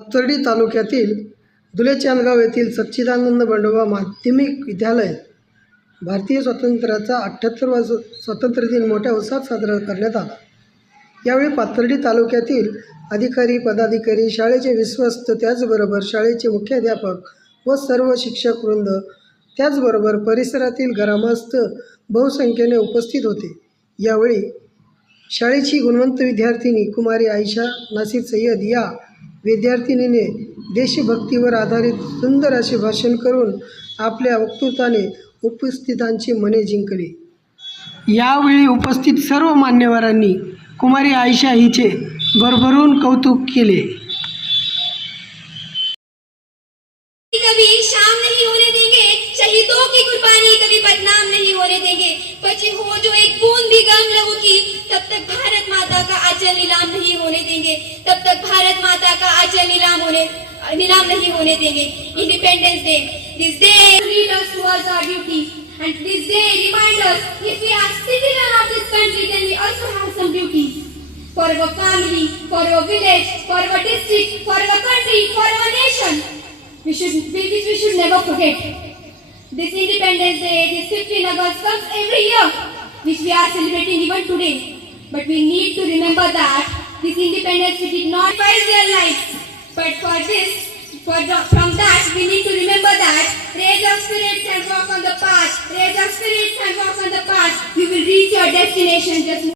पाथर्डी तालुक्यातील धुले चांदगाव येथील सच्चिदानंद बंडोबा माध्यमिक विद्यालय भारतीय स्वातंत्र्याचा अठ्ठ्याहत्तरवा स्वातंत्र्य दिन मोठ्या उत्साहात साजरा करण्यात आला. यावेळी पाथर्डी तालुक्यातील अधिकारी पदाधिकारी शाळेचे विश्वस्त त्याचबरोबर शाळेचे मुख्याध्यापक व सर्व शिक्षक वृंद त्याचबरोबर परिसरातील ग्रामस्थ बहुसंख्येने उपस्थित होते. यावेळी शाळेची गुणवंत विद्यार्थिनी कुमारी आयशा नासिर सय्यद या विद्यार्थिनीने देशभक्तीवर आधारित सुंदर असे भाषण करून आपल्या वक्तृत्वाने उपस्थितांची मने जिंकली. यावेळी उपस्थित सर्व मान्यवरांनी कुमारी आयशा हिचे भरभरून कौतुक केले. हो तब तक भारत माता का अचल नीलाम नहीं होने देंगे। तब तक भारत माता का अचल नीलाम होने नीलाम नहीं होने देंगे independence day this day us towards our duty and this day reminds us if we are citizen of this country then we also have some duties for our family for our village for our district for our country for our nation we should we, which we should never forget. This Independence Day, this 15 August comes every year, which we are celebrating even today. But we need to remember that this independence we did not fight their lives. But for this, for the, from that, we need to remember that raise your spirits and walk on the path. Raise your spirits and walk on the path. You will reach your destination just